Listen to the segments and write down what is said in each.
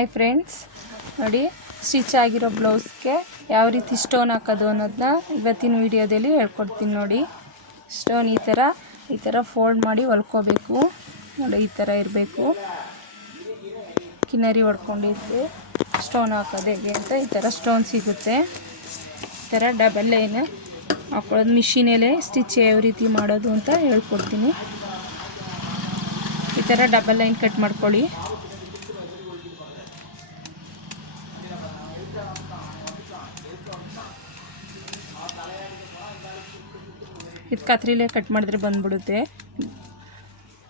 Hi friends, ನೋಡಿ stitch ಆಗಿರೋ ಬ್ಲೌಸ್ಗೆ ಯಾವ ರೀತಿ ಸ್ಟೋನ್ ಹಾಕೋದು ಅನ್ನೋದನ್ನ ಇವತ್ತಿನ ವಿಡಿಯೋದಲ್ಲಿ ಹೇಳ್ಕೊಡ್ತೀನಿ. ನೋಡಿ, ಸ್ಟೋನ್ ಈ ಥರ ಫೋಲ್ಡ್ ಮಾಡಿ ಹೊಲ್ಕೋಬೇಕು. ನೋಡಿ, ಈ ಥರ ಇರಬೇಕು. ಕಿನ್ನರಿ ಹೊಡ್ಕೊಂಡಿದ್ದು ಸ್ಟೋನ್ ಹಾಕೋದು ಹೇಗೆ ಅಂತ ಈ ಥರ ಸ್ಟೋನ್ ಸಿಗುತ್ತೆ. ಈ ಥರ ಡಬಲ್ ಲೈನ್ ಹಾಕೊಳ್ಳೋದು, ಮಿಷಿನಲ್ಲೇ ಸ್ಟಿಚ್ ಯಾವ ರೀತಿ ಮಾಡೋದು ಅಂತ ಹೇಳ್ಕೊಡ್ತೀನಿ. ಈ ಥರ ಡಬಲ್ ಲೈನ್ ಕಟ್ ಮಾಡ್ಕೊಳ್ಳಿ. ಇದು ಕತ್ರಿಲೇ ಕಟ್ ಮಾಡಿದ್ರೆ ಬಂದ್ಬಿಡುತ್ತೆ.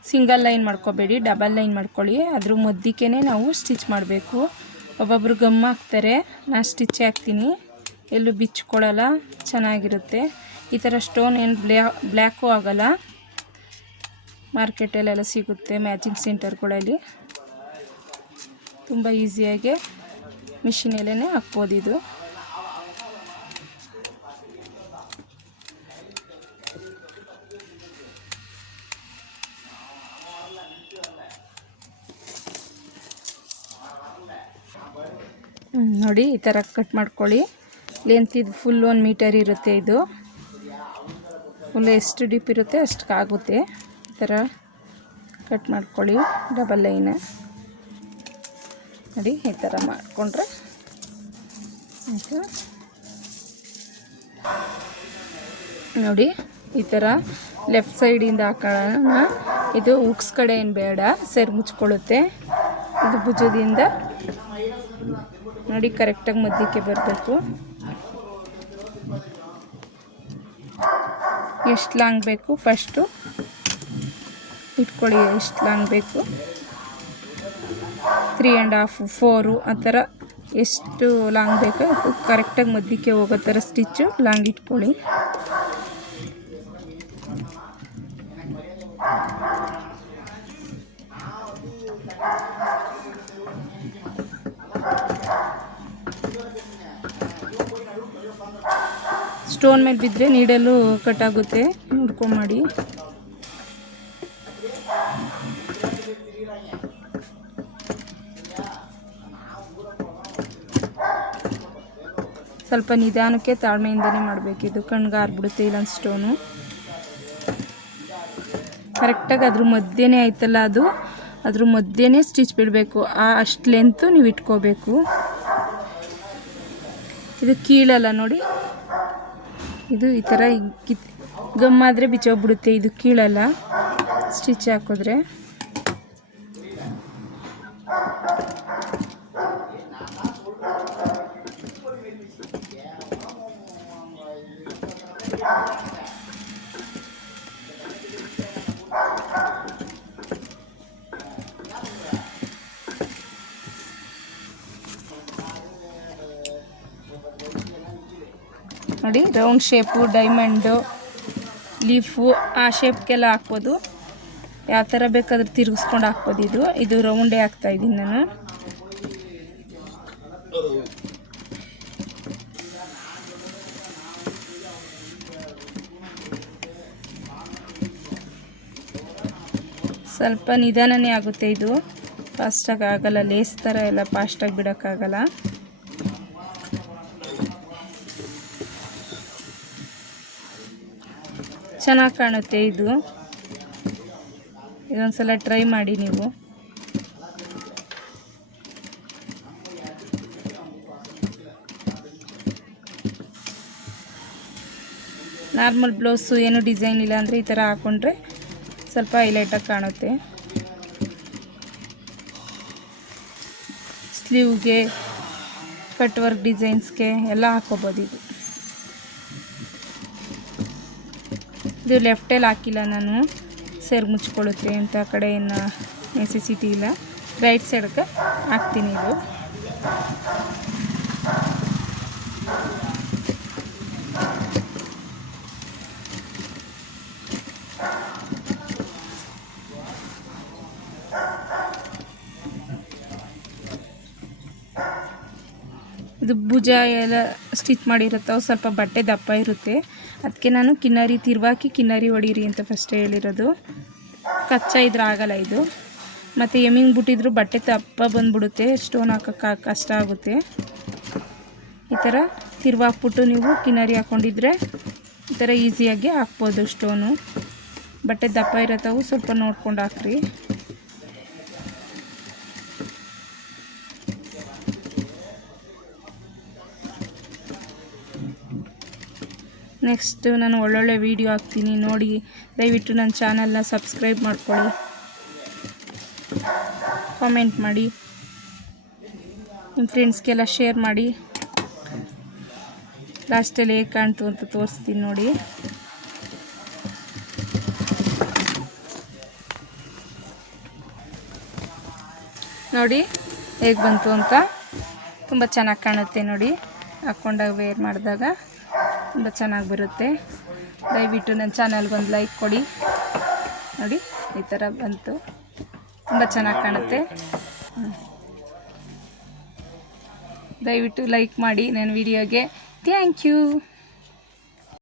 ಸಿಂಗಲ್ ಲೈನ್ ಮಾಡ್ಕೋಬೇಡಿ, ಡಬಲ್ ಲೈನ್ ಮಾಡ್ಕೊಳ್ಳಿ. ಅದ್ರ ಮಧ್ಯಕ್ಕೆ ನಾವು ಸ್ಟಿಚ್ ಮಾಡಬೇಕು. ಒಬ್ಬೊಬ್ರು ಗಮ್ ಹಾಕ್ತಾರೆ, ನಾನು ಸ್ಟಿಚ್ ಹಾಕ್ತೀನಿ. ಎಲ್ಲೂ ಬಿಚ್ಕೊಳ್ಳಲ್ಲ, ಚೆನ್ನಾಗಿರುತ್ತೆ. ಈ ಥರ ಸ್ಟೋನ್ ಏನು ಬ್ಲ್ಯಾಕು ಆಗೋಲ್ಲ. ಮಾರ್ಕೆಟಲ್ಲೆಲ್ಲ ಸಿಗುತ್ತೆ, ಮ್ಯಾಚಿಂಗ್ ಸೆಂಟರ್ಗಳಲ್ಲಿ. ತುಂಬ ಈಸಿಯಾಗಿ ಮಿಷಿನಲ್ಲೇ ಹಾಕ್ಬೋದು. ಇದು ನೋಡಿ, ಈ ಥರ ಕಟ್ ಮಾಡ್ಕೊಳ್ಳಿ. ಲೆಂತ್ ಇದು ಫುಲ್ 1 ಮೀಟರ್ ಇರುತ್ತೆ. ಇದು ಫುಲ್ ಎಷ್ಟು ಡೀಪ್ ಇರುತ್ತೆ ಅಷ್ಟಕ್ಕಾಗುತ್ತೆ. ಈ ಥರ ಕಟ್ ಮಾಡ್ಕೊಳ್ಳಿ ಡಬಲ್ ಲೈನ್. ನೋಡಿ, ಈ ಥರ ಮಾಡಿಕೊಂಡ್ರೆ ಆಯಿತು. ನೋಡಿ, ಈ ಥರ ಲೆಫ್ಟ್ ಸೈಡಿಂದ ಹಾಕೋಣ. ಇದು ಉಕ್ಸ್ ಕಡೆ ಏನು ಬೇಡ, ಸೆರ್ ಮುಚ್ಕೊಳ್ಳುತ್ತೆ. ಇದು ಭುಜದಿಂದ ನೋಡಿ ಕರೆಕ್ಟಾಗಿ ಮಧ್ಯಕ್ಕೆ ಬರಬೇಕು. ಎಷ್ಟು ಲಾಂಗ್ ಬೇಕು ಫಸ್ಟು ಇಟ್ಕೊಳ್ಳಿ. ಎಷ್ಟು ಲಾಂಗ್ ಬೇಕು, 3.5 4 ಆ ಥರ ಎಷ್ಟು ಲಾಂಗ್ ಬೇಕು ಕರೆಕ್ಟಾಗಿ ಮಧ್ಯಕ್ಕೆ ಹೋಗೋ ಥರ ಸ್ಟಿಚ್ಚು ಲಾಂಗ್ ಇಟ್ಕೊಳ್ಳಿ. ಸ್ಟೋನ್ ಮೇಲೆ ಬಿದ್ದರೆ ನೀಡಲು ಕಟ್ಟಾಗುತ್ತೆ, ನೋಡ್ಕೊಂಡು ಮಾಡಿ. ಸ್ವಲ್ಪ ನಿಧಾನಕ್ಕೆ ತಾಳ್ಮೆಯಿಂದನೇ ಮಾಡಬೇಕು. ಇದು ಕಣ್ಗೆ ಆರ್ಬಿಡುತ್ತೆ ಇಲ್ಲೊಂದು ಸ್ಟೋನು. ಕರೆಕ್ಟಾಗಿ ಅದ್ರ ಮಧ್ಯೆನೇ ಆಯ್ತಲ್ಲ, ಅದ್ರ ಮಧ್ಯೆನೇ ಸ್ಟಿಚ್ ಬಿಡಬೇಕು. ಅಷ್ಟು ಲೆಂತು ನೀವು ಇಟ್ಕೋಬೇಕು. ಇದು ಕೀಳಲ್ಲ ನೋಡಿ, ಇದು ಈ ಥರ ಗಮ್ಮಾದರೆ ಬಿಚ್ಚೋಗ್ಬಿಡುತ್ತೆ. ಇದು ಕೀಳಲ್ಲ ಸ್ಟಿಚ್ ಹಾಕಿದ್ರೆ. ನೋಡಿ, ರೌಂಡ್ ಶೇಪು, ಡೈಮಂಡು, ಲೀಫು ಆ ಶೇಪ್ಗೆಲ್ಲ ಹಾಕ್ಬೋದು. ಯಾವ ಥರ ಬೇಕಾದ್ರೂ ತಿರುಗಿಸ್ಕೊಂಡು ಹಾಕ್ಬೋದು. ಇದು ರೌಂಡೇ ಹಾಕ್ತಾಯಿದ್ದೀನಿ ನಾನು. ಸ್ವಲ್ಪ ನಿಧಾನನೇ ಆಗುತ್ತೆ. ಇದು ಫಾಸ್ಟಾಗಿ ಆಗಲ್ಲ, ಲೇಸ್ ಥರ ಎಲ್ಲ ಫಾಸ್ಟಾಗಿ ಬಿಡೋಕ್ಕಾಗಲ್ಲ. ಚೆನ್ನಾಗಿ ಕಾಣುತ್ತೆ. ಇದೊಂದ್ಸಲ ಟ್ರೈ ಮಾಡಿ ನೀವು. ನಾರ್ಮಲ್ ಬ್ಲೌಸು ಏನು ಡಿಸೈನ್ ಇಲ್ಲ ಅಂದರೆ ಈ ಥರ ಹಾಕ್ಕೊಂಡ್ರೆ ಸ್ವಲ್ಪ ಹೈಲೈಟಾಗಿ ಕಾಣುತ್ತೆ. ಸ್ಲೀವ್ಗೆ, ಕಟ್ ವರ್ಕ್ ಡಿಸೈನ್ಸ್ಗೆ ಎಲ್ಲ ಹಾಕ್ಕೋಬೋದು. ಇದು ಲೆಫ್ಟಲ್ಲಿ ಹಾಕಿಲ್ಲ ನಾನು, ಸೆರ್ ಮುಚ್ಕೊಳ್ಳುತ್ತೆ ಅಂತ ಆ ಕಡೆ ಏನು ನೆಸೆಸಿಟಿ ಇಲ್ಲ. ರೈಟ್ ಸೈಡ್ಗೆ ಹಾಕ್ತೀನಿ. ಇದು ಭುಜ ಎಲ್ಲ ಸ್ಟಿಚ್ ಮಾಡಿರುತ್ತೆ, ಸ್ವಲ್ಪ ಬಟ್ಟೆ ದಪ್ಪ ಇರುತ್ತೆ. ಅದಕ್ಕೆ ನಾನು ಕಿನ್ನರಿ ತಿರುವಾಕಿ ಕಿನ್ನರಿ ಹೊಡೀರಿ ಅಂತ ಫಸ್ಟೇ ಹೇಳಿರೋದು. ಕಚ್ಚಾ ಇದ್ರೆ ಆಗಲ್ಲ. ಇದು ಮತ್ತು ಎಮ್ಮಿಂಗ್ ಬಿಟ್ಟಿದ್ರು ಬಟ್ಟೆ ದಪ್ಪ ಬಂದುಬಿಡುತ್ತೆ, ಸ್ಟೋನ್ ಹಾಕೋಕ್ಕೆ ಕಷ್ಟ ಆಗುತ್ತೆ. ಈ ಥರ ತಿರುವಾಕ್ಬಿಟ್ಟು ನೀವು ಕಿನ್ನರಿ ಹಾಕ್ಕೊಂಡಿದ್ರೆ ಈ ಥರ ಈಸಿಯಾಗಿ ಹಾಕ್ಬೋದು ಸ್ಟೋನು. ಬಟ್ಟೆ ದಪ್ಪ ಇರತ್ತವು ಸ್ವಲ್ಪ ನೋಡ್ಕೊಂಡು ಹಾಕ್ರಿ. ನೆಕ್ಸ್ಟ್ ನಾನು ಒಳ್ಳೊಳ್ಳೆ ವೀಡಿಯೋ ಹಾಕ್ತೀನಿ ನೋಡಿ. ದಯವಿಟ್ಟು ನನ್ನ ಚಾನಲ್ನ ಸಬ್ಸ್ಕ್ರೈಬ್ ಮಾಡ್ಕೊಳ್ಳಿ, ಕಾಮೆಂಟ್ ಮಾಡಿ, ನಿಮ್ಮ ಫ್ರೆಂಡ್ಸ್ಗೆಲ್ಲ ಶೇರ್ ಮಾಡಿ. ಲಾಸ್ಟಲ್ಲಿ ಹೇಗೆ ಕಾಣ್ತು ಅಂತ ತೋರಿಸ್ತೀನಿ ನೋಡಿ. ನೋಡಿ ಹೇಗೆ ಬಂತು ಅಂತ. ತುಂಬ ಚೆನ್ನಾಗಿ ಕಾಣುತ್ತೆ ನೋಡಿ, ಹಾಕ್ಕೊಂಡಾಗ ವೇರ್ ಮಾಡಿದಾಗ ತುಂಬ ಚೆನ್ನಾಗಿ ಬರುತ್ತೆ. ದಯವಿಟ್ಟು ನನ್ನ ಚಾನಲ್ಗೊಂದು ಲೈಕ್ ಕೊಡಿ. ನೋಡಿ ಈ ಥರ ಬಂತು, ತುಂಬ ಚೆನ್ನಾಗಿ ಕಾಣುತ್ತೆ. ದಯವಿಟ್ಟು ಲೈಕ್ ಮಾಡಿ ನನ್ನ ವಿಡಿಯೋಗೆ. Thank you.